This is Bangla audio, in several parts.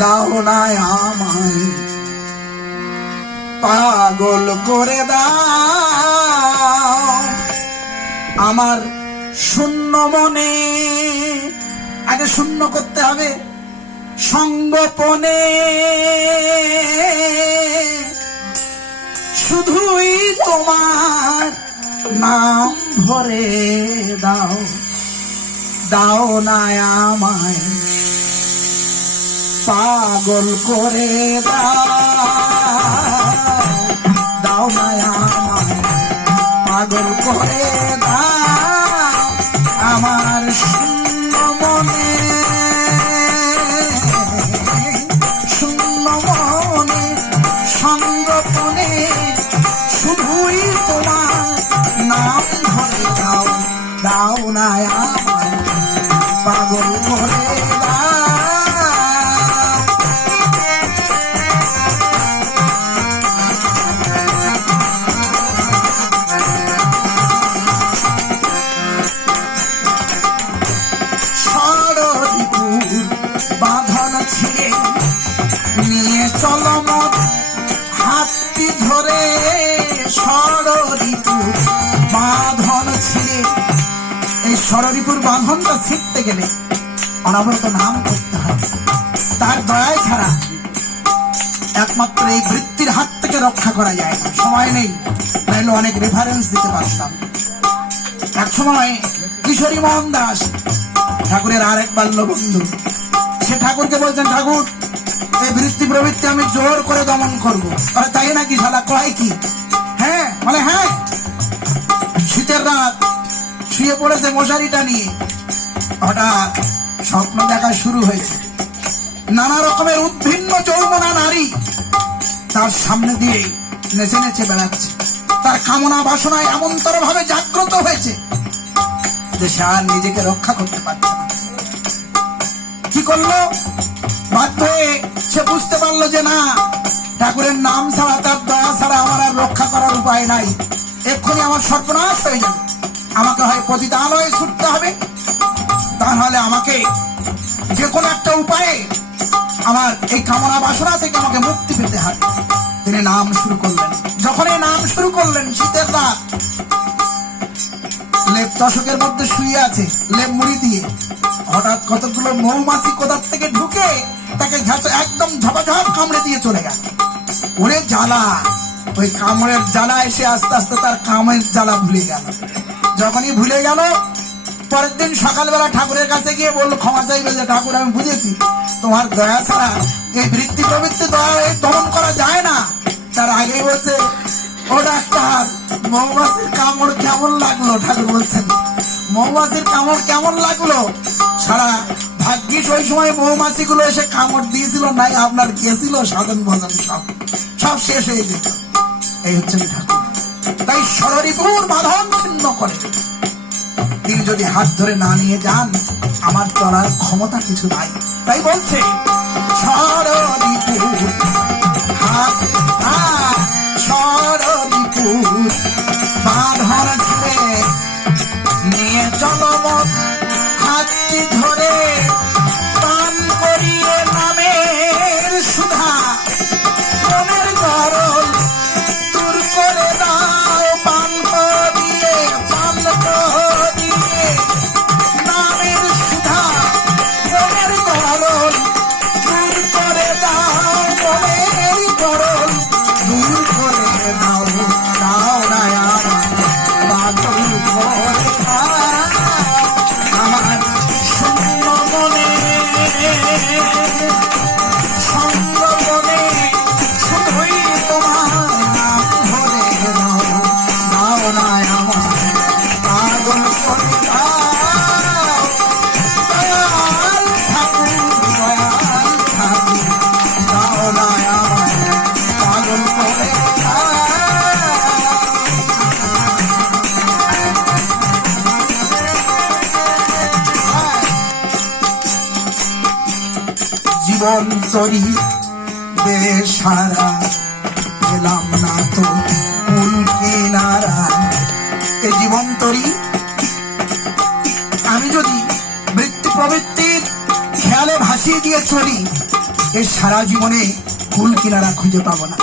দাও না আমায় পাগল করে দাও আমার শূন্য মনে। আগে শূন্য করতে হবে সঙ্গোপনে, শুধুই তোমার নাম ভরে দাও, দাও না আমায় পাগল করে দাও, দাও না আমায় পাগল করে দাও আমার শূন্য মনে, শূন্য মনে সঙ্গোপনে, শুধুই তোমার নাম ধরে দাও, দাও না আমায় পাগল করে দাও। বাঁধন ছিঁড়ে নিয়ে চলো মত হাতটি ধরে, ষড়রিপুর বাঁধন ছিঁড়ে। এই ষড়রিপুর বাঁধনটা ছিঁড়তে গেলে অনবরত নাম করতে হবে, তার দয়ায় ছাড়া একমাত্র এই বৃত্তির হাত থেকে রক্ষা করা যায় না। সময় নেই, নাইলে অনেক রেফারেন্স দিতে পারতাম। এক সময় কিশোরী মোহন দাস ঠাকুরের আর এক বাল্য বন্ধু, সে ঠাকুরকে বলছেন, ঠাকুর এই বৃত্তি প্রবৃত্তি আমি জোর করে দমন করবো। তাই নাকি শালা, কয় কি? হ্যাঁ বলে হ্যাঁ। শীতের রাত শুয়ে পড়েছে মশারিটা নিয়ে, হঠাৎ স্বপ্ন দেখা শুরু হয়েছে। নানা রকমের উদ্ভিন্ন যৌবনা নারী তার সামনে দিয়ে নেচে নেচে বেড়াচ্ছে। তার কামনা বাসনায় এমনতর ভাবে জাগ্রত হয়েছে যে সে আর নিজেকে রক্ষা করতে পারছে না। কি করলো? বাধ্য হয়ে সে বুঝতে পারলো যে না, ঠাকুরের নাম ছাড়া, তার দয়া ছাড়া আমার আর রক্ষা করার উপায় নাই। এক্ষুনি আমার সর্বনাশ হয়ে যাবে। আমাকে হয় পতিতালয়ে ছুটতে হবে, তাহলে আমাকে যে কোনো একটা উপায়ে আমার এই কামনা বাসনা থেকে আমাকে মুক্তি পেতে হবে। তিনি নাম শুরু করলেন। যখন এই নাম শুরু করলেন, শীতের রাত, লেপ দশকের মধ্যে শুয়ে আছে লেপ মুড়ি দিয়ে, হঠাৎ কতগুলো মৌমাছি কোথার থেকে ঢুকে তাকে একদম ঝপাঝপ কামড়ে দিয়ে চলে গেল। ওরে জ্বালা! ওই কামড়ের জ্বালা এসে আস্তে আস্তে তার কামের জ্বালা ভুলে গেল। যখনই ভুলে গেল, পরের দিন সকালবেলা ঠাকুরের কাছে গিয়ে বললো, ক্ষমা চাইবে যে ঠাকুর আমি বুঝেছি তোমার দয়া ছাড়া এই বৃত্তি প্রবৃত্তি দয়া দমন করা যায় না। তার আগেই বলছে, ও ডাক্তার মৌমাছির কামড় কেমন লাগলো? ঠাকুর বলছেন, মৌমাছির কামড় কেমন লাগলো? সারা ভাগ্যিস ওই সময় মৌমাছি গুলো এসে কামড় দিয়েছিল, নাই আপনার গিয়েছিল সাধন ভজন সব শেষ হয়ে যেত। এই হচ্ছে ঠাকুর। তাই ষড়রিপুর বাঁধন ছিন্ন করে তিনি যদি হাত ধরে না নিয়ে যান, আমার চলার ক্ষমতা কিছু নাই। তাই বলছে ষড়রিপুর হাত, ষড়রিপুর বাঁধন ছিঁড়ে নিয়ে চলো মত হাতটি ধরে, পান করিয়ে নামের সুধা মনের গরল দূর করে দাও। পান করিয়ে নামের সুধা মনের গরল দূর করে দাও, মনের গরল দূর করে দাও, দাও না পাগল করে দাও আমার শূন্য মনে, সঙ্গ মনে, শুধুই তোমার নাম ধরে দাও, দাও না আমায় পাগল করে দাও। দয়াল ঠাকুর, দয়াল ঠাকুর, দাও না আমায় পাগল করে দাও। জীবন তরি দে সারা, পেলাম না তো মূল কিনারা। এই জীবন তরি আমি যদি বৃত্তি প্রবৃত্তির খেয়ালে ভাসিয়ে দিয়ে চলি, এর সারা জীবনে কুল কিনারা খুঁজে পাবো না।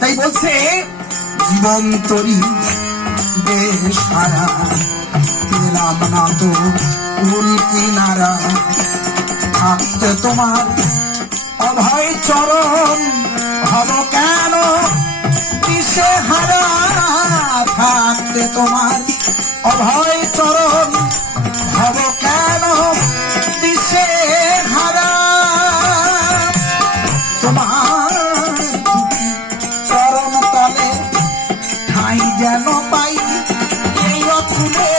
তাই বলছে জীবন তরি সারা পেলাম না তো কুল কিনারা, থাকতে তোমার অভয় চরণ হব কেন দিশে হারা, থাকতে তোমার অভয় চরণ হব কেন দিশে হারা। তোমার চরণ তলে ঠাঁই যেন পাই এই অকুলে